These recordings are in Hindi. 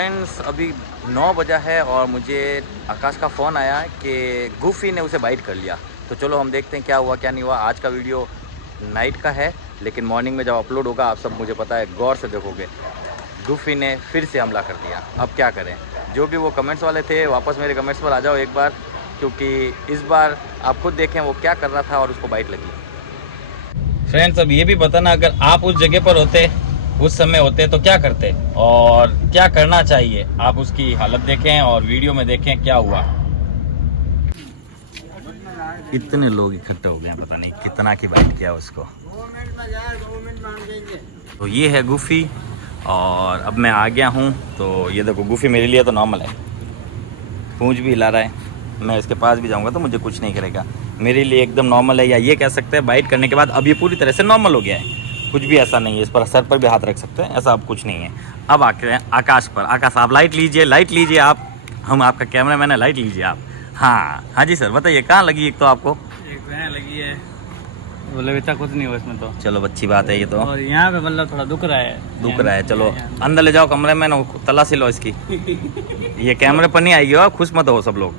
फ्रेंड्स अभी 9 बजा है और मुझे आकाश का फ़ोन आया कि गुफी ने उसे बाइट कर लिया। तो चलो हम देखते हैं क्या हुआ क्या नहीं हुआ। आज का वीडियो नाइट का है लेकिन मॉर्निंग में जब अपलोड होगा आप सब मुझे पता है गौर से देखोगे। गुफी ने फिर से हमला कर दिया। अब क्या करें, जो भी वो कमेंट्स वाले थे वापस मेरे कमेंट्स पर आ जाओ एक बार, क्योंकि इस बार आप खुद देखें वो क्या कर रहा था और उसको बाइट लगी। फ्रेंड्स अब ये भी बताना, अगर आप उस जगह पर होते, उस समय होते तो क्या करते और क्या करना चाहिए, आप उसकी हालत देखें और वीडियो में देखें क्या हुआ। इतने लोग इकट्ठे हो गए, पता नहीं कितना की बाइट किया उसको। तो ये है गुफी और अब मैं आ गया हूँ। तो ये देखो गुफी मेरे लिए तो नॉर्मल है, पूंछ भी हिला रहा है। मैं इसके पास भी जाऊँगा तो मुझे कुछ नहीं करेगा, मेरे लिए एकदम नॉर्मल है। या ये कह सकते हैं बाइट करने के बाद अब ये पूरी तरह से नॉर्मल हो गया है, कुछ भी ऐसा नहीं है। इस पर सर पर भी हाथ रख सकते हैं, ऐसा अब कुछ नहीं है। अब आके आकाश पर। आकाश आप लाइट लीजिए आप, हम आपका कैमरा मैन है, लाइट लीजिए आप। हाँ जी सर बताइए कहाँ लगी। एक तो आपको एक तो लगी है, बोले बेटा कुछ नहीं हुआ इसमें तो। चलो अच्छी बात है ये तो। और यहाँ पे मतलब थोड़ा दुख रहा है। चलो अंदर ले जाओ कमरे में, तलाशी लो इसकी। ये कैमरे पर नहीं आएगी, खुश मत हो सब लोग।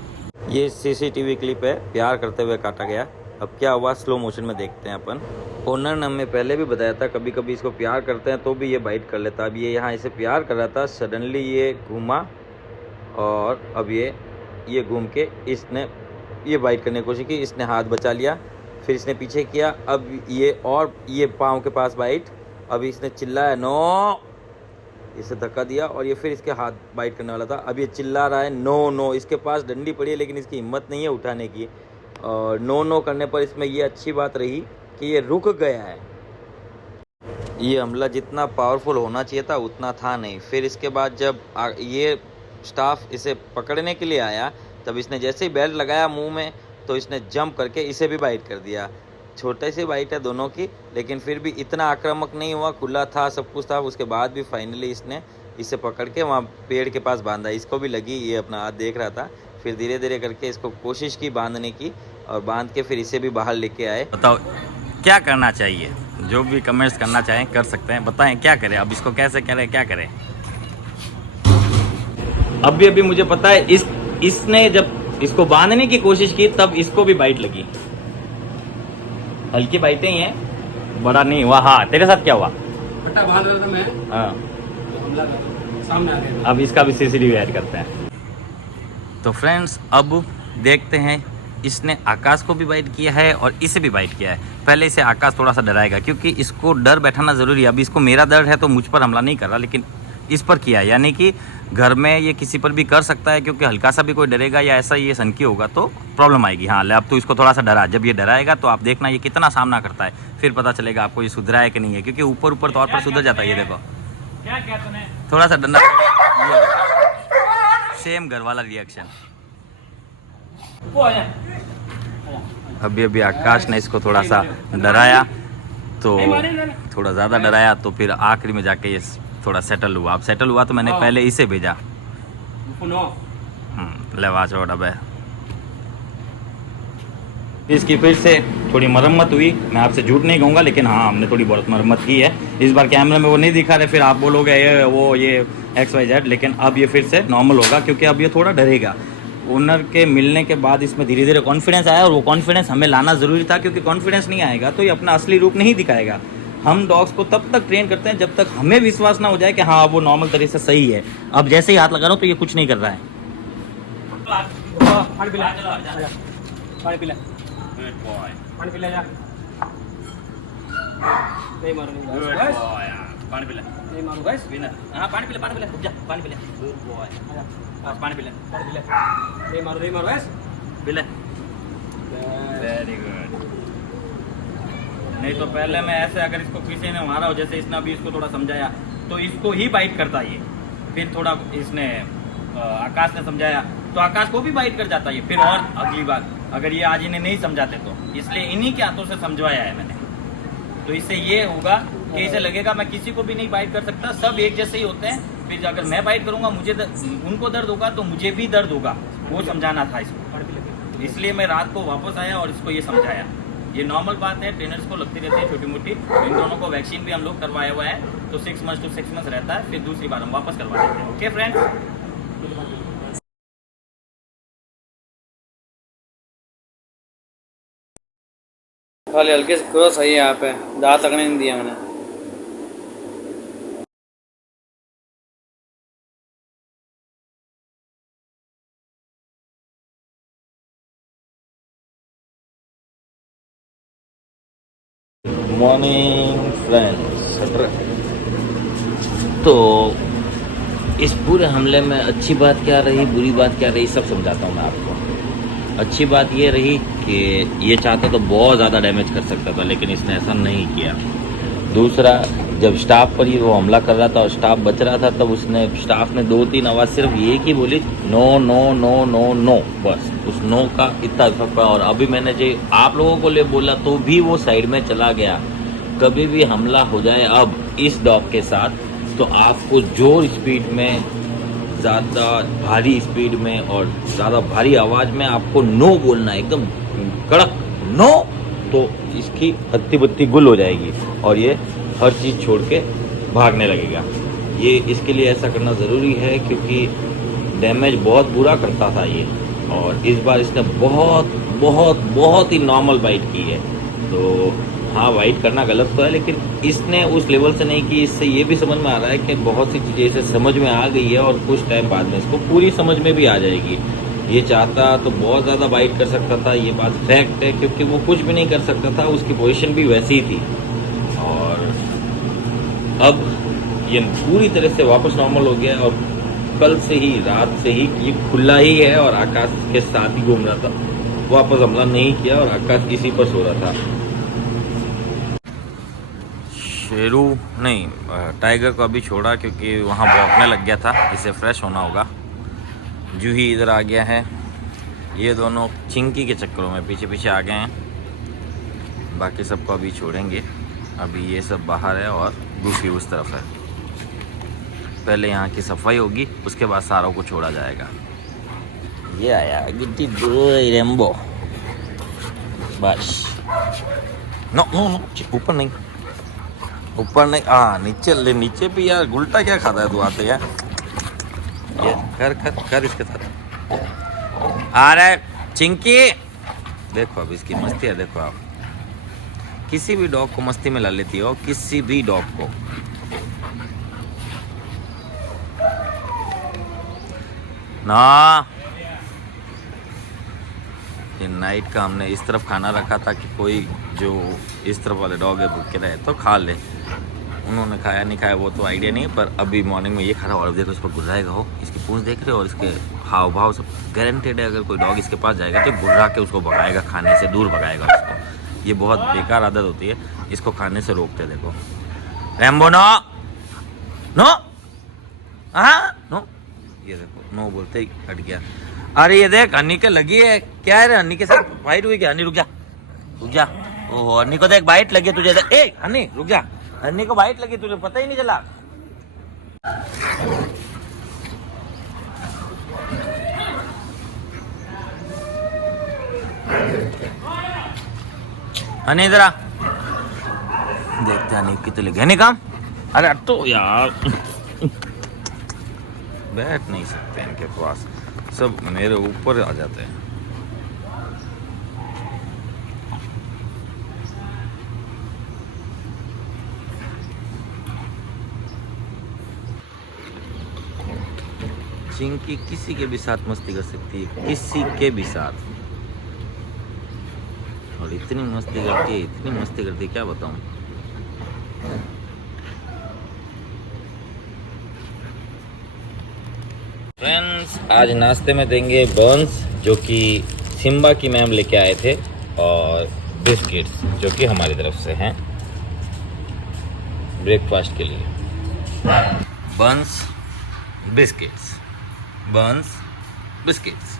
ये सीसीटीवी क्लिप है, प्यार करते हुए काटा गया। अब क्या हुआ स्लो मोशन में देखते हैं अपन। ओनर ने हमें पहले भी बताया था कभी कभी इसको प्यार करते हैं तो भी ये बाइट कर लेता। अब ये यहाँ इसे प्यार कर रहा था, सडनली ये घूमा और अब ये घूम के इसने ये बाइट करने की कोशिश की। इसने हाथ बचा लिया, फिर इसने पीछे किया। अब ये पाँव के पास बाइट। अब इसने चिल्लाया नो, इसे धक्का दिया और ये फिर इसके हाथ बाइट करने वाला था। अब ये चिल्ला रहा है नो नो। इसके पास डंडी पड़ी है लेकिन इसकी हिम्मत नहीं है उठाने की। और नो करने पर इसमें ये अच्छी बात रही कि ये रुक गया है। ये हमला जितना पावरफुल होना चाहिए था उतना था नहीं। फिर इसके बाद जब ये स्टाफ इसे पकड़ने के लिए आया तब इसने जैसे ही बेल्ट लगाया मुंह में तो इसने जंप करके इसे भी बाइट कर दिया। छोटे से बाइट है दोनों की, लेकिन फिर भी इतना आक्रामक नहीं हुआ, खुला था, सब कुछ था। उसके बाद भी फाइनली इसने इसे पकड़ के वहाँ पेड़ के पास बांधा। इसको भी लगी, ये अपना हाथ देख रहा था। फिर धीरे धीरे करके इसको कोशिश की बांधने की और बांध के फिर इसे भी बाहर लेके आए। बताओ क्या करना चाहिए, जो भी कमेंट्स करना चाहें कर सकते हैं, बताएं क्या करें। अब इसको कैसे करें, क्या करें। अभी मुझे पता है इसने जब इसको बांधने की कोशिश की तब इसको भी बाइट लगी। हल्की बाइटें ही हैं, बड़ा नहीं हुआ। हाँ तेरे साथ क्या हुआ? फटा बांध रहा था मैं। हाँ सामने आ गया। अब इसका भी सीसीटीवी ऐड करते हैं। तो फ्रेंड्स अब देखते हैं, इसने आकाश को भी बाइट किया है और इसे भी बाइट किया है। पहले इसे आकाश थोड़ा सा डराएगा क्योंकि इसको डर बैठाना ज़रूरी है। अभी इसको मेरा डर है तो मुझ पर हमला नहीं कर रहा, लेकिन इस पर किया है। यानी कि घर में ये किसी पर भी कर सकता है, क्योंकि हल्का सा भी कोई डरेगा या ऐसा ये सनकी होगा तो प्रॉब्लम आएगी। हाँ ले अब तो इसको थोड़ा सा डरा, जब ये डराएगा तो आप देखना ये कितना सामना करता है, फिर पता चलेगा आपको ये सुधरा है कि नहीं है। क्योंकि ऊपर तौर पर सुधर जाता है। ये देखो थोड़ा सा डरना, सेम घर वाला रिएक्शन। अभी आकाश ने इसको थोड़ा सा डराया, तो थोड़ा ज़्यादा डराया, तो फिर आखिरी में जाके ये थोड़ा सेटल हुआ। अब सेटल हुआ तो मैंने पहले इसे भेजा। लेवा छोड़। अब इसकी फिर से थोड़ी मरम्मत हुई। मैं आपसे झूठ नहीं कहूँगा, लेकिन हाँ हमने थोड़ी बहुत मरम्मत की है। इस बार कैमरे में वो नहीं दिखा रहे, फिर आप बोलोगे ये XYZ, लेकिन अब ये फिर से नॉर्मल होगा क्योंकि अब ये थोड़ा डरेगा। ओनर के मिलने के बाद इसमें धीरे धीरे कॉन्फिडेंस आया और वो कॉन्फिडेंस हमें लाना ज़रूरी था, क्योंकि कॉन्फिडेंस नहीं आएगा तो ये अपना असली रूप नहीं दिखाएगा। हम डॉग्स को तब तक ट्रेन करते हैं जब तक हमें विश्वास ना हो जाए कि हाँ वो नॉर्मल तरीके से सही है। अब जैसे ही हाथ लगा रहा हूँ तो ये कुछ नहीं कर रहा है। पानी पिला जा। नहीं मारो पानी पिला। नहीं मारो गाइस। हां पानी पिला रुक जा। पानी पिला गुड बॉय। आजा पानी पिला नहीं मारो गाइस। पिला वेरी गुड। नहीं तो पहले मैं ऐसे अगर इसको किसी ने मारा हो, जैसे इसने अभी इसको थोड़ा समझाया तो इसको ही बाइट करता ये। फिर थोड़ा इसने आकाश ने समझाया तो आकाश को भी बाइट कर जाता ये। फिर और अगली बार अगर ये आज इन्हें नहीं समझाते तो, इसलिए इन्हीं के हाथों से समझवाया है मैंने। तो इससे ये होगा कि इसे लगेगा मैं किसी को भी नहीं बाइट कर सकता, सब एक जैसे ही होते हैं। फिर अगर मैं बाइट करूंगा मुझे उनको दर्द होगा तो मुझे भी दर्द होगा, वो समझाना था इसको। इसलिए मैं रात को वापस आया और इसको ये समझाया। ये नॉर्मल बात है, ट्रेनर्स को लगती रहती है छोटी मोटी। इन दोनों को वैक्सीन भी हम लोग करवाया हुआ है, तो 6 मंथ्स टू 6 मंथ्स रहता है, फिर दूसरी बार हम वापस करवा देते हैं। Okay friends. खाली हल्के से क्रॉस है यहाँ पे, दांत तकने नहीं दिया मैंने। Morning friends. तो इस पूरे हमले में अच्छी बात क्या रही, बुरी बात क्या रही, सब समझाता हूँ मैं आपको। अच्छी बात ये रही कि ये चाहता तो बहुत ज़्यादा डैमेज कर सकता था, लेकिन इसने ऐसा नहीं किया। दूसरा, जब स्टाफ पर ही वो हमला कर रहा था और स्टाफ बच रहा था, तब स्टाफ ने 2-3 आवाज़ सिर्फ ये की बोली, no no no no no, बस उस नो का इतना असर पड़ा। और अभी मैंने जो आप लोगों को ले बोला तो भी वो साइड में चला गया। कभी भी हमला हो जाए अब इस डॉग के साथ, तो आपको जोर स्पीड में, ज़्यादा भारी स्पीड में और ज़्यादा भारी आवाज़ में आपको नो बोलना है, एकदम कड़क नो, तो इसकी हत्ती बत्ती गुल हो जाएगी और ये हर चीज़ छोड़ के भागने लगेगा। ये इसके लिए ऐसा करना ज़रूरी है, क्योंकि डैमेज बहुत बुरा करता था ये, और इस बार इसने बहुत बहुत बहुत ही नॉर्मल बाइट की है। तो हाँ, बाइट करना गलत तो है, लेकिन इसने उस लेवल से नहीं की। इससे ये भी समझ में आ रहा है कि बहुत सी चीज़ें इसे समझ में आ गई है और कुछ टाइम बाद में इसको पूरी समझ में भी आ जाएगी। ये चाहता तो बहुत ज़्यादा बाइट कर सकता था, ये बात फैक्ट है, क्योंकि वो कुछ भी नहीं कर सकता था, उसकी पोजीशन भी वैसी ही थी। और अब ये पूरी तरह से वापस नॉर्मल हो गया, और कल से ही, रात से ही ये खुला ही है और आकाश के साथ ही घूम रहा था। वापस हमला नहीं किया और आकाश इसी पर सो रहा था। शेरू नहीं, टाइगर को अभी छोड़ा क्योंकि वहाँ भौंकने लग गया था, इसे फ्रेश होना होगा। जूही इधर आ गया है। ये दोनों चिंकी के चक्करों में पीछे पीछे आ गए हैं। बाकी सबको अभी छोड़ेंगे। अभी ये सब बाहर है और दूसरी उस तरफ है। पहले यहाँ की सफाई होगी, उसके बाद सारों को छोड़ा जाएगा। ये आया गिट्टी रेम्बो। बस नो नो नो, ऊपर नहीं, ऊपर नहीं, हाँ नीचे ले, नीचे भी यार उल्टा क्या खाता है तू आते यार। ये कर कर कर इसके साथ। अरे चिंकी, देखो अब इसकी मस्ती है, देखो आप। किसी भी डॉग को मस्ती में ला लेती हो, किसी भी डॉग को। ना ये नाइट का हमने इस तरफ खाना रखा था कि कोई जो इस तरफ वाले डॉग है भूखे रहे तो खा ले। उन्होंने खाया नहीं खाया वो तो आइडिया नहीं है, पर अभी मॉर्निंग में ये खा रहा। और देखो इस पर गुर्राएगा हो, इसकी पूंछ देख रहे हो और इसके हाव भाव सब गारंटेड है। अगर कोई डॉग इसके पास जाएगा तो गुर्रा के उसको भगाएगा, खाने से दूर भगाएगा उसको। ये बहुत बेकार आदत होती है, इसको खाने से रोकते। देखो रैम्बो, नो नो, हाँ नो, ये देखो नो बोलते ही हट गया। अरे ये देख, हनी के लगी है। क्या है रे, हनी के साथ फाइट हुई क्या? हनी रुक जा, रुक जा। ओहो, हनी को देख बाइट लगी तुझे। ए हनी रुक जा, हनी को बाइट लगी, तुझे पता ही नहीं चला। हनी इधर आ, देखते हनी कितने लगे। हनी काम, अरे तो यार बैठ नहीं सकते इनके पास, सब मेरे ऊपर आ जाते हैं। चिंकी किसी के भी साथ मस्ती कर सकती है, किसी के भी साथ, और इतनी मस्ती करती है, इतनी मस्ती करती है, क्या बताऊं। फ्रेंड्स, आज नाश्ते में देंगे बर्न्स, जो कि सिम्बा की मैम लेके आए थे, और बिस्किट्स जो कि हमारी तरफ से हैं ब्रेकफास्ट के लिए। Burns biscuits, Burns biscuits.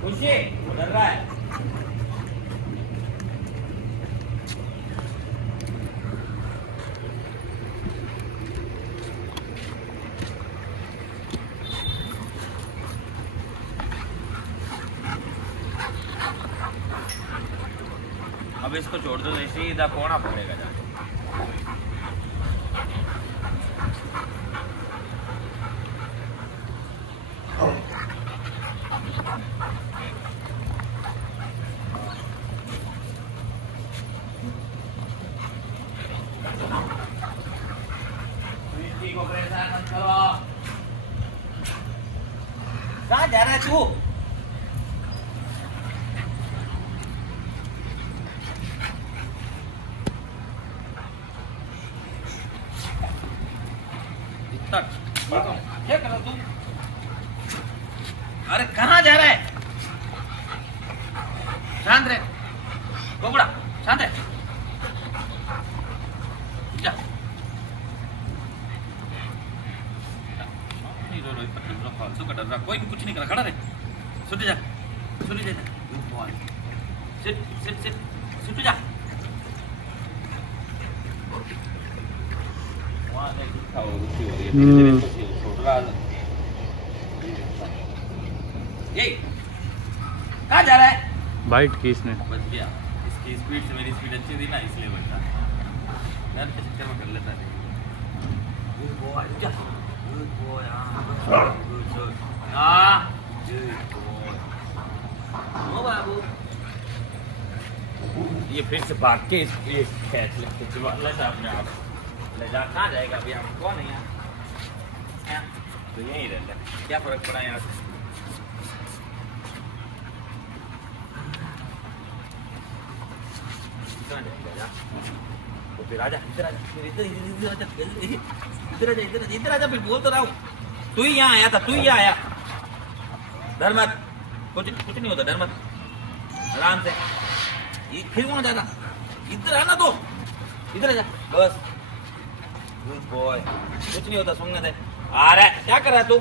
खुशी डर रहा है। अब इसको छोड़ दो, सीधा कोना पड़ेगा जाके। को परेशान मत करो। कहाँ जा रहा है तू? क्या कर रहा तू? अरे कहाँ जा रहा है? शांत रहे कोबड़ा, शांत है। जा फालतू का डर रहा, कोई भी कुछ नहीं करा, खड़ा रहे। सुट जा, सुट जा, good boy. Sit sit sit, सुट जा। वहाँ देख क्या हो रही है, छोड़ रहा है। ये कहाँ जा रहा है? बाइट की इसने बच गया। इसकी स्पीड से मेरी स्पीड अच्छी थी ना, इसलिए बचा। यार के चक्कर में कर लेता है। गुड बॉय, जा। गुड बॉय, हाँ गुड हाँ गुड बॉय। ओ बाबू, ये फिर से भाग के ये कैच लेके चलवा लेता अपने आप। ले जा, कहाँ जाएगा अभी? हम कौन है यहाँ? तो यहीं रहता है, क्या फर्क पड़ा यहाँ से? तो फिर आजा, इधर आजा, फिर इधर आजा, इधर आजा, इधर आजा। फिर बोल तो रहा हूँ, तू ही यहाँ आया था, तू ही यहाँ आया। डर मत, कुछ नहीं होता, डर मत, आराम से। फिर वहाँ जाना, इधर आना तो, इधर आजा बस। गुड बॉय, कुछ नहीं होता, सुनने दे। आ रहा है, क्या कर रहा है तू?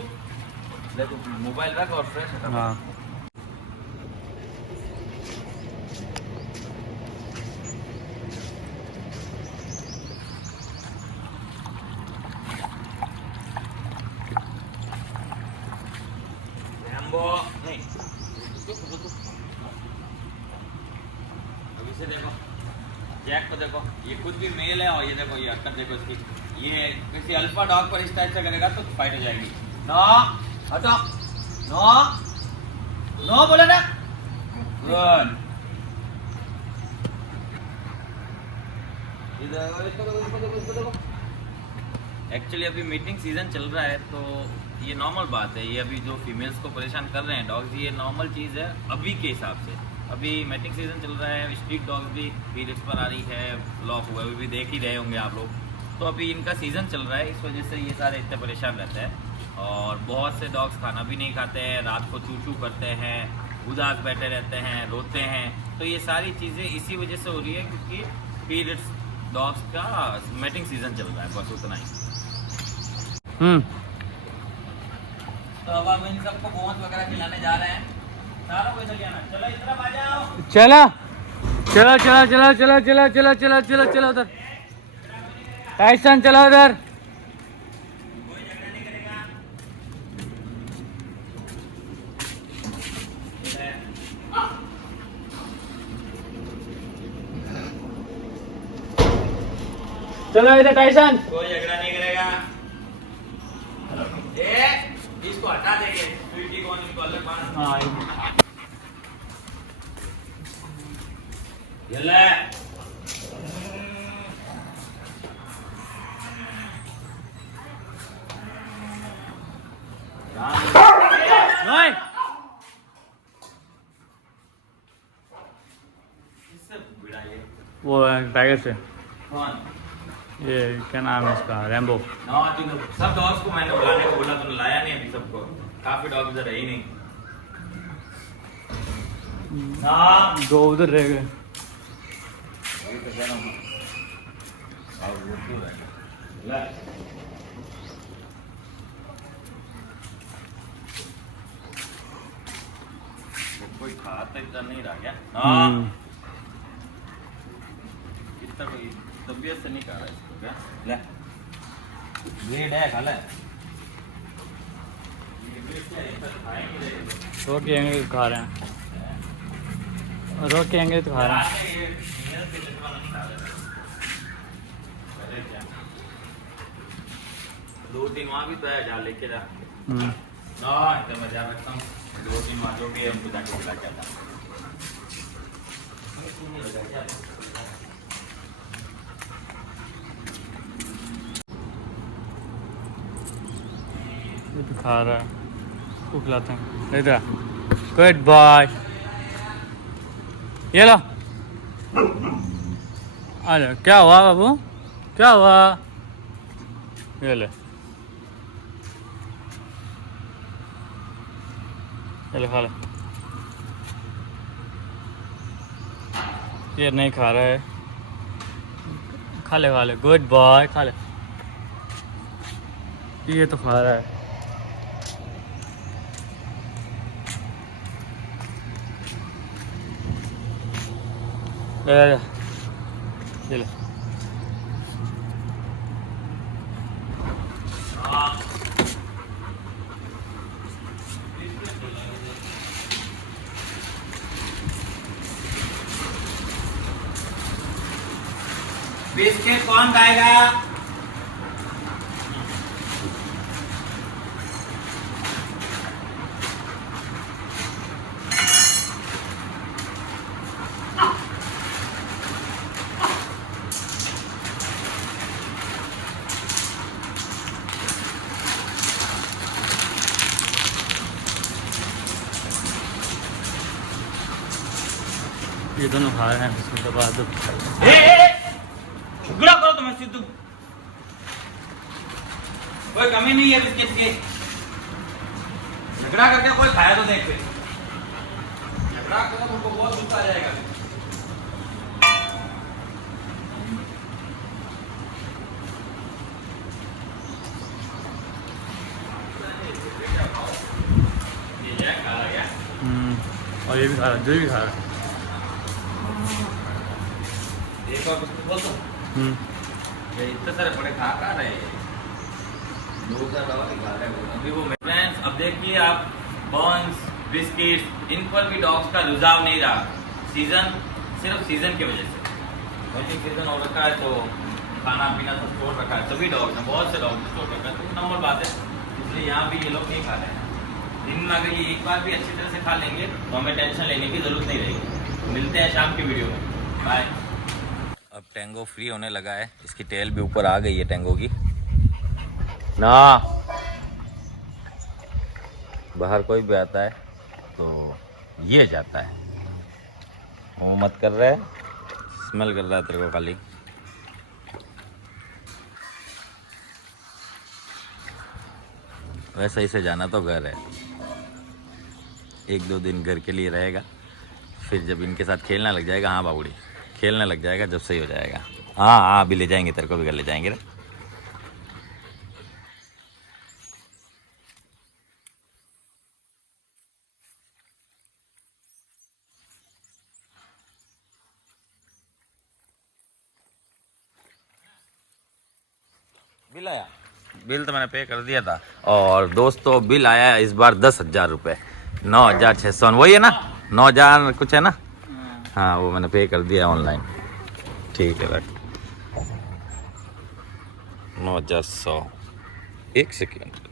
ले तू मोबाइल रख और फ्रेश हो। हाँ नहीं, अभी से देखो, जैक को देखो, ये खुद भी मेल है। और ये देखो, ये हरकत देखो इसकी। ये किसी अल्फा डॉग पर इस टाइप से करेगा तो फाइट हो जाएगी। नो हटो, नो नो बोले ना। गुड, इसको देखो। एक्चुअली अभी मीटिंग सीजन चल रहा है, तो ये नॉर्मल बात है। ये अभी जो फीमेल्स को परेशान कर रहे हैं डॉग्स, ये नॉर्मल चीज़ है अभी के हिसाब से। अभी मीटिंग सीजन चल रहा है, स्ट्रीट डॉग्स भी पीरियड्स पर आ रही है, लॉक हुए हुए भी देख ही रहे होंगे आप लोग। तो अभी इनका सीज़न चल रहा है, इस वजह से ये सारे इतने परेशान रहते हैं। और बहुत से डॉग्स खाना भी नहीं खाते हैं, रात को चू चू करते हैं, उदास बैठे रहते हैं, रोते हैं। तो ये सारी चीज़ें इसी वजह से हो रही है क्योंकि पीरियड्स डॉग्स का मीटिंग सीजन चल रहा है, बस उतना ही। तो अब हम इन सबको गोंद वगैरह खिलाने जा रहे हैं। सारा कोई चलिए ना, चलो इस तरफ आ जाओ। चला चला चला चला चला चला चला चला चला चला उधर टाइसन, चला उधर। कोई झगड़ा नहीं करेगा। चलो इधर टाइसन। कोई झगड़ा नहीं करेगा। इसको हटा देंगे, स्वीटी को इसको अलग बांध। हाँ ये ले। टाइगर से। कौन? ये क्या नाम है इसका, रैम्बो। सब डॉग्स को मैंने बुलाने को बोला, तुमने लाया नहीं अभी सबको। काफी डॉग इधर है ही नहीं। हाँ 2 उधर रह गए। वही तो कह रहा हूँ। अब वो क्यों है? ला। कोई खाता इतना नहीं रहा क्या? इतना कोई तबीयत से नहीं खा रहा इसको क्या? ले ब्रेड है, खा ले। रोटी एंगे तो खा रहे हैं, रोटी एंगे तो खा रहे हैं। 2-3 वहाँ भी तो है, जा लेके जा। हम्म। हाँ तो मैं ध्यान रखता हूँ। 2-3 वहाँ जो भी है उनको जाके खिला के आता हूँ। ये तो खा रहा है, उसको खिलाते हैं। इधर गुड बॉय, ये लो। आ जाओ। क्या हुआ बाबू, क्या हुआ? ये ले, ये ले खा ले। ये नहीं खा रहा है, खा ले गुड बॉय, खा ले। ये तो खा रहा है। ये ले। बिस्किट कौन खाएगा? ये दोनों खा रहे हैं, बिस्कुट के बाद झगड़ा करो तो मैं सिद्धू, कोई कमी नहीं है बिस्किट की। झगड़ा करके कोई खाया तो देख फिर। झगड़ा करो तुमको बहुत गुस्सा आ जाएगा। और ये भी खा रहा है, जो भी खा रहा है। एक और बिस्कुट बोल दो। ये इतने सारे बड़े खा रहे हैं, 2,000 दवा खा रहे हैं अभी वो। फ्रेंड्स अब देखिए आप, बॉन्स बिस्किट्स इन पर भी डॉग्स का रुझाव नहीं रहा। सीजन सिर्फ सीजन की वजह से, वेटिंग सीजन हो रखा है तो खाना पीना सब छोड़ रखा है। सभी डॉग्स हैं, बहुत से डॉग्स छोड़ रखा है, तो नॉर्मल बात है। इसलिए यहाँ भी ये लोग नहीं खा रहे हैं। दिन में अगर ये एक बार भी अच्छी तरह से खा लेंगे तो हमें टेंशन लेने की जरूरत नहीं रहेगी। मिलते हैं शाम की वीडियो में, बाय। अब टेंगो फ्री होने लगा है, इसकी टेल भी ऊपर आ गई है टेंगो की ना। बाहर कोई भी आता है तो ये जाता है, वो मत कर रहा है, स्मेल कर रहा है तेरे को खाली। वैसे ही से जाना तो घर है, 1-2 दिन घर के लिए रहेगा, फिर जब इनके साथ खेलने लग जाएगा, हाँ बाबूड़ी खेलने लग जाएगा, जब सही हो जाएगा। हाँ हाँ अभी ले जाएंगे, तेरे को भी घर ले जाएंगे रे। बिल आया? बिल तो मैंने पे कर दिया था। और दोस्तों बिल आया इस बार 10,000 रुपये, 9,600 वही है ना, 9,000 कुछ है ना। हाँ वो मैंने पे कर दिया ऑनलाइन। ठीक है बैठ, 9,100। 1 सेकेंड।